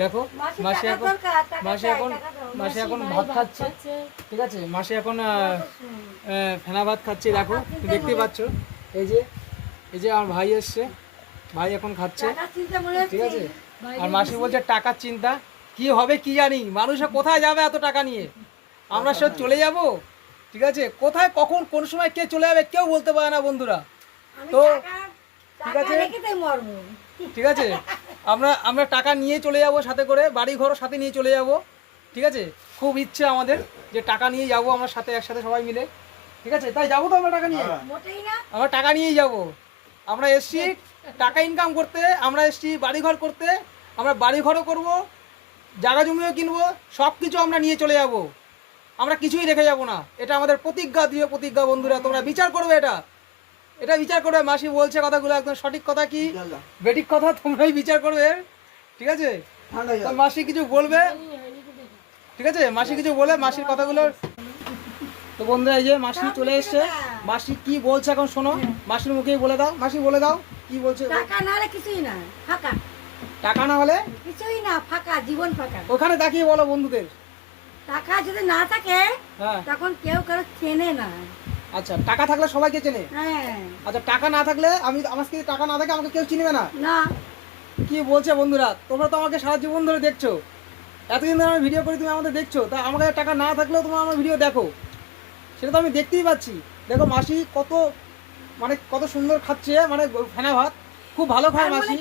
দেখো মাসি এখন ভাত খাচ্ছে, ঠিক আছে? মাসি এখন ফেনা ভাত খাচ্ছে, দেখো দেখতে পাচ্ছ। এই যে আমার ভাই এসছে, ভাই এখন খাচ্ছে, ঠিক আছে? আর মাসি বলছে টাকার চিন্তা, কি হবে কি জানি, মানুষে কোথায় যাবে এত টাকা নিয়ে? আমরা সব চলে যাব, ঠিক আছে? কোথায় কখন কোন সময় কে চলে যাবে কেউ বলতে পারে না বন্ধুরা। তো ঠিক আছে, ঠিক আছে, আমরা টাকা নিয়ে চলে যাব, সাথে করে বাড়ি ঘরও সাথে নিয়ে চলে যাব, ঠিক আছে? খুব ইচ্ছে আমাদের যে টাকা নিয়ে যাব আমরা সাথে, একসাথে সবাই মিলে, ঠিক আছে? তাই যাবো তো আমরা টাকা নিয়ে, আমরা টাকা নিয়েই যাব। আমরা এসছি টাকা ইনকাম করতে, আমরা এসছি বাড়িঘর করতে, আমরা বাড়িঘরও করব, জায়গা জমিও কিনবো, সব কিছু আমরা নিয়ে চলে যাব, আমরা কিছুই রেখে যাব না। এটা আমাদের প্রতিজ্ঞা, দৃঢ় প্রতিজ্ঞা বন্ধুরা, তোমরা বিচার করবে, এটা বিচার করবে। মাসি বলছে কথাগুলো একদম সঠিক কথা কি বেঠিক কথা তোমরাই বিচার করবে, ঠিক আছে? মাসি কিছু বলবে, ঠিক আছে? মাসি কিছু বলে মাসির কথাগুলো। তো বন্ধুরা এই যে মাসি চলে এসছে, মাসি কি বলছে এখন শোনো, মাসির মুখেই বলে দাও। মাসি বলে দাও কি বলছে। টাকা না হলে কিছুই না, ফাঁকা। টাকা না হলে কিছুই না, ফাঁকা, জীবন ফাঁকা। ওখানে তাকিয়ে বলো বন্ধুদের। টাকা যদি না থাকে তখন কেউ কারো চেনে না। আচ্ছা, টাকা থাকলে সবাইকে চেনে। হ্যাঁ। আচ্ছা, টাকা না থাকলে আমার কাছে টাকা না থাকে আমাকে কেউ চিনবে না। না। কি বলছে বন্ধুরা, তোমরা তো আমাকে সারা জীবন ধরে দেখছো, এতদিন ধরে আমি ভিডিও করি, তুমি আমাদের দেখছো, তা আমাকে টাকা না থাকলেও তোমরা আমার ভিডিও দেখো, সেটা তো আমি দেখতেই পাচ্ছি। দেখো মাসি কত সুন্দর খাচ্ছে, মানে ফেনা ভাত খুব ভালো খায় মাসি।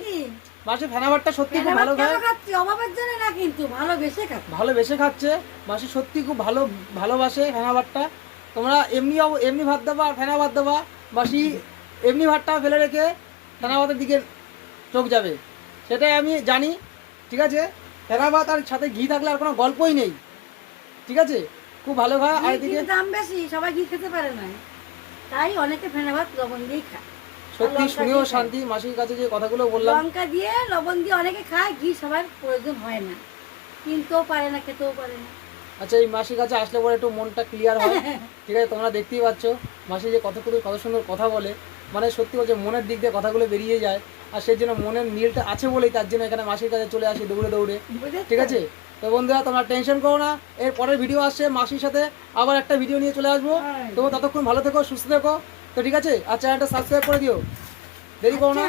মাসি ফেনা ভাতটা সত্যি খুব ভালো খায়, অভাবের জন্য না, কিন্তু ভালোবেসে খাচ্ছে মাসি, সত্যি খুব ভালোবাসে ফেনা ভাতটা। তোমরা এমনি ভাত দেবা আর ফেনা ভাত দেবা, মাসি এমনি ভাতটা ফেলে রেখে ফেনা ভাতের দিকে চোখ যাবে, সেটাই আমি জানি, ঠিক আছে? ফেনা ভাত আর সাথে ঘি থাকলে আর কোনো গল্পই নেই, ঠিক আছে? খুব ভালো খায়। আর এদিকে দাম বেশি, সবাই ঘি খেতে পারে না, তাই অনেকে ফেনা ভাত লবণ দিয়ে খায়। সত্যি শুনেও শান্তি, মাসির কাছে যে কথাগুলো বললাম, লঙ্কা দিয়ে লবণ দিয়ে অনেকে খায়, ঘি সবার প্রয়োজন হয় না, কিনতেও পারে না, খেতেও পারে না। আচ্ছা, এই মাসির কাছে আসলে পরে একটু মনটা ক্লিয়ার হয়, ঠিক আছে? তোমরা দেখতেই পাচ্ছ মাসি যে কত সুন্দর কথা বলে, মানে সত্যি বলছে মনের দিক দিয়ে কথাগুলো বেরিয়ে যায়। আর সেই জন্য মনের মিলটা আছে বলেই তার জন্য এখানে মাসির কাছে চলে আসি দৌড়ে, ঠিক আছে? তো বন্ধুরা তোমরা টেনশন করো না, এর পরের ভিডিও আসছে, মাসির সাথে আবার একটা ভিডিও নিয়ে চলে আসবো। তোমরা ততক্ষণ ভালো থেকো, সুস্থ থেকো, তো ঠিক আছে? আর চ্যানেলটা সাবস্ক্রাইব করে দিও, দেরি করো না।